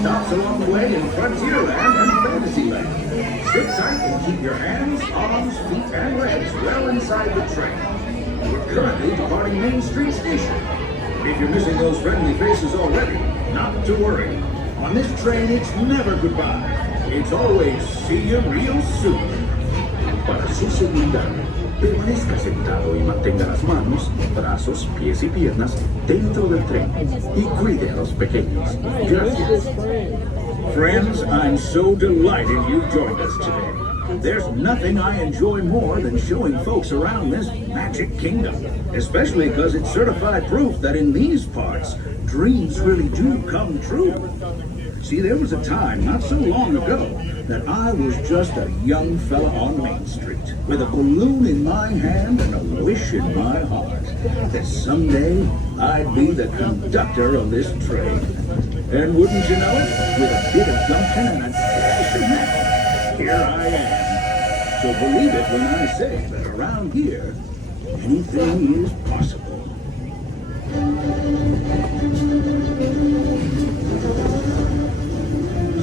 Stops along the way in Frontierland and Fantasyland. Sit tight and keep your hands, arms, feet, and legs well inside the train. We're currently departing Main Street Station. If you're missing those friendly faces already, not to worry. On this train, it's never goodbye. It's always see you real soon. Para su seguridad, permanezca sentado y mantenga las manos, brazos, pies y piernas dentro del tren y cuide a los pequeños. Gracias. Friends, I'm so delighted you've joined us today. There's nothing I enjoy more than showing folks around this magic kingdom, especially because it's certified proof that in these parts, dreams really do come true. See, there was a time not so long ago that I was just a young fella on Main Street with a balloon in my hand and a wish in my heart that someday I'd be the conductor of this train. And wouldn't you know it, with a bit of gumption and a dash of magic, here I am. So believe it when I say that around here, anything is possible.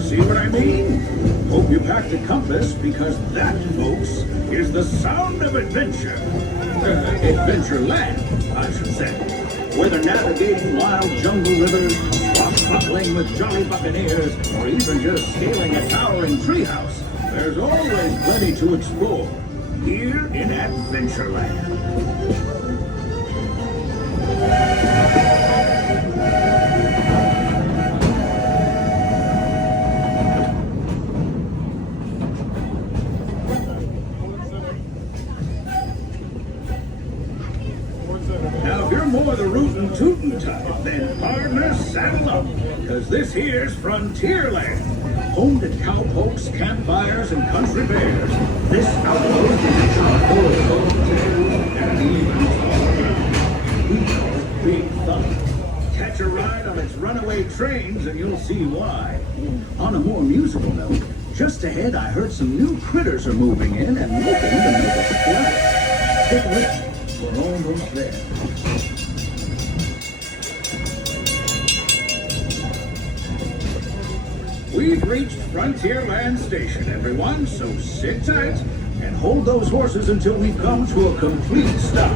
See what I mean? Hope you packed a compass, because that, folks, is the sound of adventure. Adventureland, I should say. Whether navigating wild jungle rivers, swashbuckling with jolly buccaneers, or even just scaling a towering treehouse, there's always plenty to explore here in Adventureland. Now, if you're more the rootin' tootin' type, then partner, saddle up, because this here's Frontierland, home to cowpokes, campfires, and country bears. This outpost is full of folk tales and even talk. We call it Big Thunder. Catch a ride on its runaway trains and you'll see why. On a more musical note, just ahead I heard some new critters are moving in and looking to make a splash. Take a listen. We're almost there. We've reached Frontierland Station, everyone, so sit tight and hold those horses until we've come to a complete stop.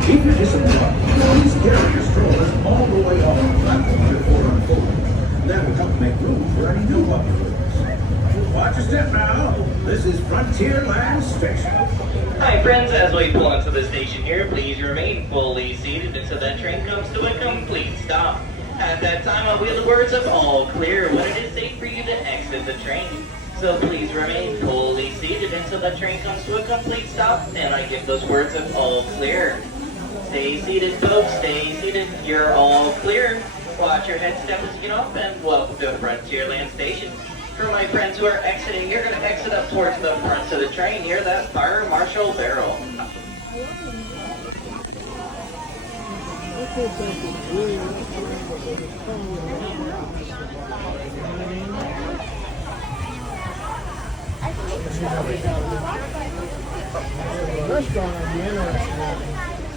If you're disappointed, please carry your strollers all the way off the platform before unfolding. That will help make room for any new upgrades. Watch your step now. This is Frontierland Station. Hi friends, as we pull into the station here, please remain fully seated until that train comes to a complete stop. At that time, I'll wheel the words of all clear when it is safe for you to exit the train. So please remain fully seated until the train comes to a complete stop, and I give those words of all clear. Stay seated, folks, stay seated. You're all clear. Watch your head step as you get off, and welcome to Frontierland Station. For my friends who are exiting, you're going to exit up towards the front of the train near that fire marshal barrel. Restaurant would be interesting.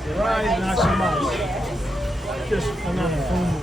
The ride, not so much. Just another phone.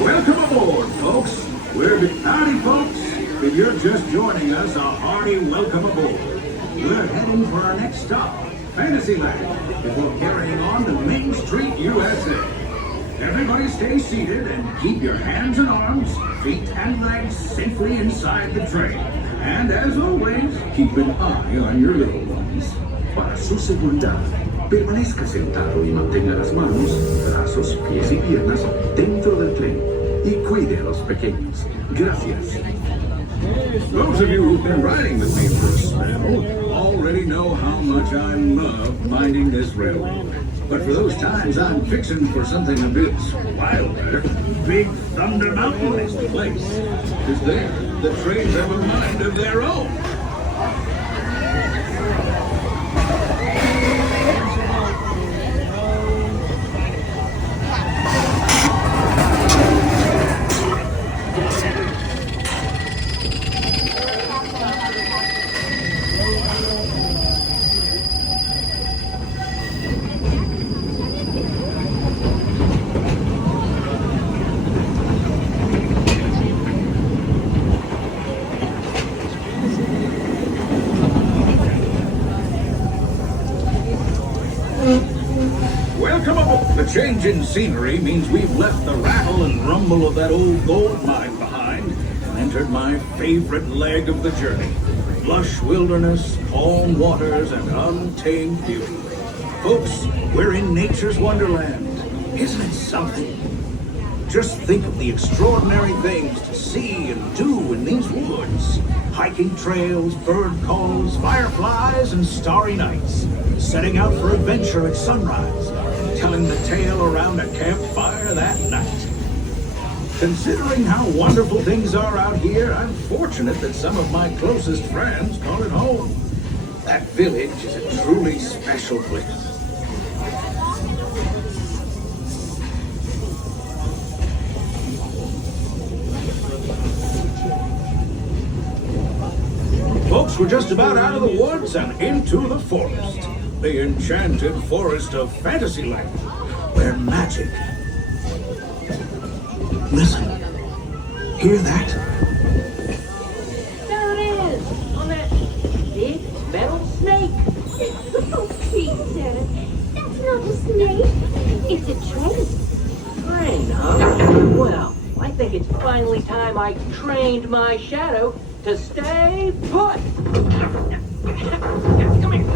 Welcome aboard, folks. Howdy, folks. If you're just joining us, a hearty welcome aboard. We're heading for our next stop, Fantasyland, before carrying on to Main Street, USA. Everybody stay seated and keep your hands and arms, feet and legs safely inside the train. And as always, keep an eye on your little ones. Para su seguridad, permanezca sentado y mantenga las manos, brazos, pies y piernas dentro del tren. Y cuide a los pequeños. Gracias. Those of you who've been riding with me for a spell already know how much I love finding this railroad. But for those times I'm fixing for something a bit wilder, Big Thunder Mountain is the place. Because there, the trains have a mind of their own. Welcome aboard. The change in scenery means we've left the rattle and rumble of that old gold mine behind and entered my favorite leg of the journey. Lush wilderness, calm waters, and untamed beauty. Folks, we're in nature's wonderland. Isn't it something? Just think of the extraordinary things to see and do in these woods. Hiking trails, bird calls, fireflies, and starry nights. Setting out for adventure at sunrise. Telling the tale around a campfire that night. Considering how wonderful things are out here, I'm fortunate that some of my closest friends call it home. That village is a truly special place. Folks, we're just about out of the woods and into the forest. The enchanted forest of Fantasyland, where magic... Listen. Hear that? There it is! On that big metal snake! Oh, please, Santa. That's not a snake. It's a train. Train, huh? Well, I think it's finally time I trained my shadow to stay put! Come here.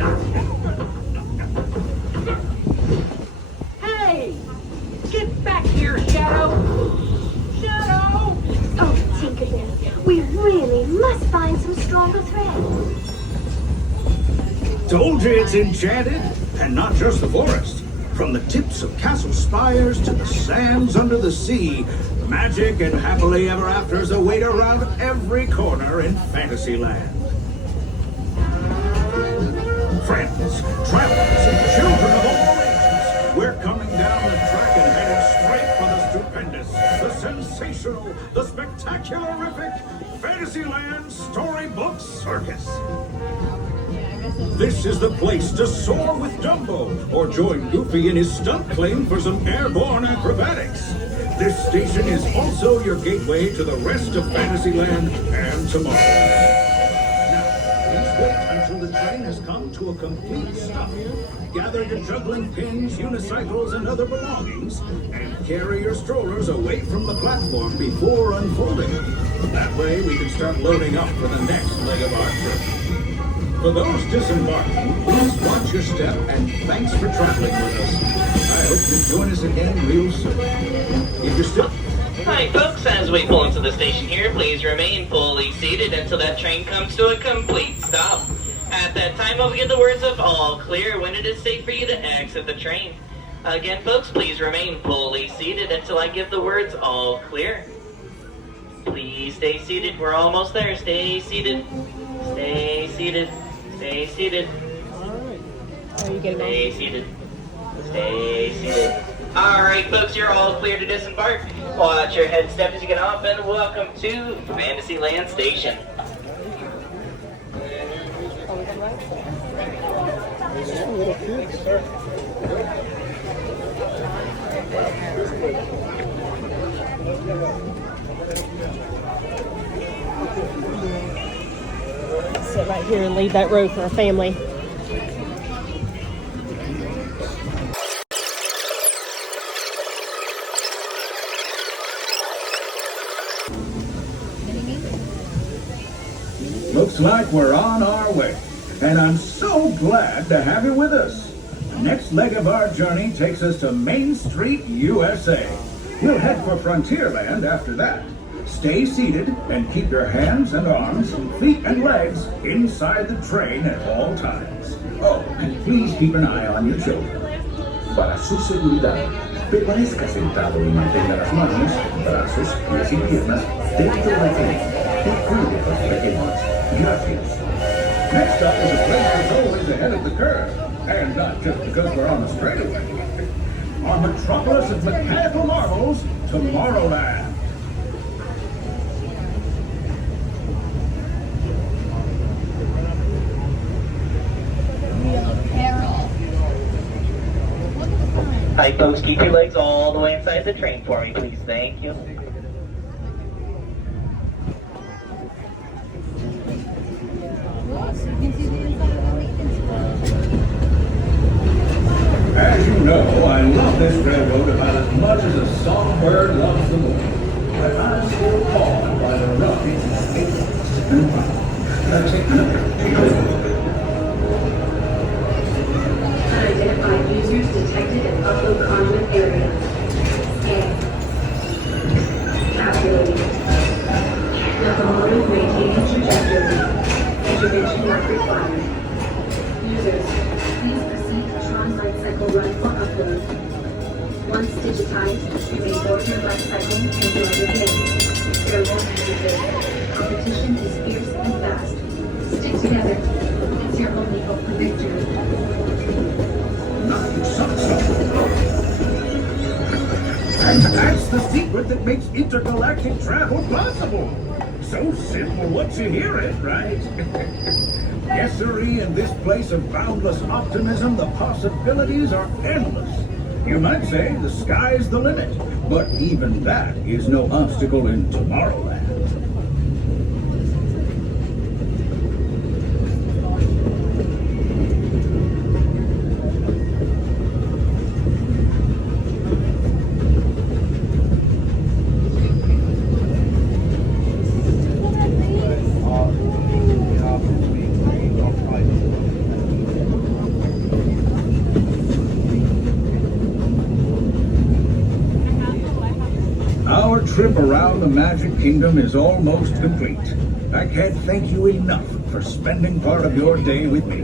Hey! Get back here, Shadow! Shadow! Oh, Tinkerbell, we really must find some stronger thread. Told you it's enchanted, and not just the forest. From the tips of castle spires to the sands under the sea, magic and happily ever afters await around every corner in Fantasyland. Friends, travelers, and children of all ages, we're coming down the track and headed straight for the stupendous, the sensational, the spectacularific Fantasyland Storybook Circus. This is the place to soar with Dumbo, or join Goofy in his stunt claim for some airborne acrobatics. This station is also your gateway to the rest of Fantasyland and tomorrow. Now, please wait until the train has come to a complete stop. Gather your juggling pins, unicycles, and other belongings, and carry your strollers away from the platform before unfolding. That way we can start loading up for the next leg of our trip. For those disembarking, please watch your step and thanks for traveling with us. I hope you join us again real soon. If you're still... Hi folks, as we pull into the station here, please remain fully seated until that train comes to a complete stop. At that time, I'll give the words of all clear when it is safe for you to exit the train. Again folks, please remain fully seated until I give the words all clear. Please stay seated, we're almost there. Stay seated, stay seated. Stay seated. Alright. Are you getting Stay seated. Stay seated. Alright, folks, you're all clear to disembark. Watch your head step as you get off, and welcome to Fantasyland Station. Sit right here and leave that row for our family. Looks like we're on our way, and I'm so glad to have you with us. The next leg of our journey takes us to Main Street, USA. We'll head for Frontierland after that. Stay seated and keep your hands and arms, feet and legs inside the train at all times. Oh, and please keep an eye on your children. Para su seguridad, permanezca sentado y mantenga las manos, brazos, pies y piernas dentro del tren. Y cuide a los pequeños. Gracias. Next up is a place that's always ahead of the curve, and not just because we're on the straightaway. Our metropolis of mechanical marvels, Tomorrowland. Hi, folks. Keep your legs all the way inside the train for me, please. Thank you. As you know, I love this railroad about as much as a songbird loves the moon. But I'm still awed by the rugged and Unidentified users detected in upload conduit area. Scan. Calculating. Locomotive maintaining trajectory. Intervention not required. Users, please proceed to Tron life cycle run for upload. Once digitized, you may board your life cycle and do other things. Farewell, users. Competition is fierce and fast. Stick together. It's your only hope for victory. And that's the secret that makes intergalactic travel possible. So simple once you hear it, right? Yes, sirree, in this place of boundless optimism, the possibilities are endless. You might say the sky's the limit, but even that is no obstacle in Tomorrowland. Our trip around the Magic Kingdom is almost complete. I can't thank you enough for spending part of your day with me.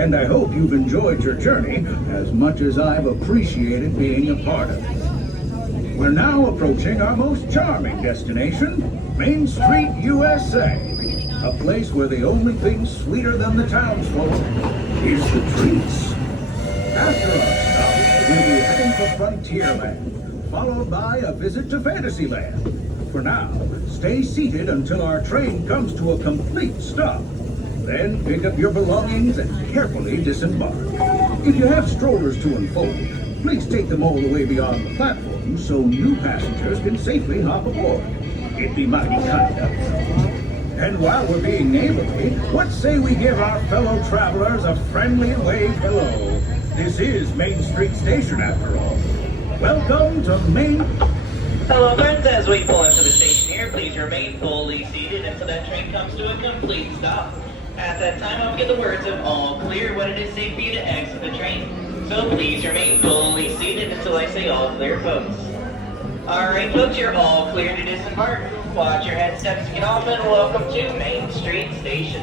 And I hope you've enjoyed your journey as much as I've appreciated being a part of it. We're now approaching our most charming destination, Main Street, USA. A place where the only thing sweeter than the townsfolk is the treats. After our stop, we'll be heading for Frontierland, followed by a visit to Fantasyland. For now, stay seated until our train comes to a complete stop. Then pick up your belongings and carefully disembark. If you have strollers to unfold, please take them all the way beyond the platform so new passengers can safely hop aboard. It'd be mighty kind of you. And while we're being neighborly, what say we give our fellow travelers a friendly wave hello? This is Main Street Station, after all. Welcome to Main... Hello, friends. As we pull into the station here, please remain fully seated until that train comes to a complete stop. At that time, I'll give the words of all clear when it is safe for you to exit the train. So please remain fully seated until I say all clear, folks. Alright, folks, you're all clear to disembark. Watch your headsteps get off and welcome to Main Street Station.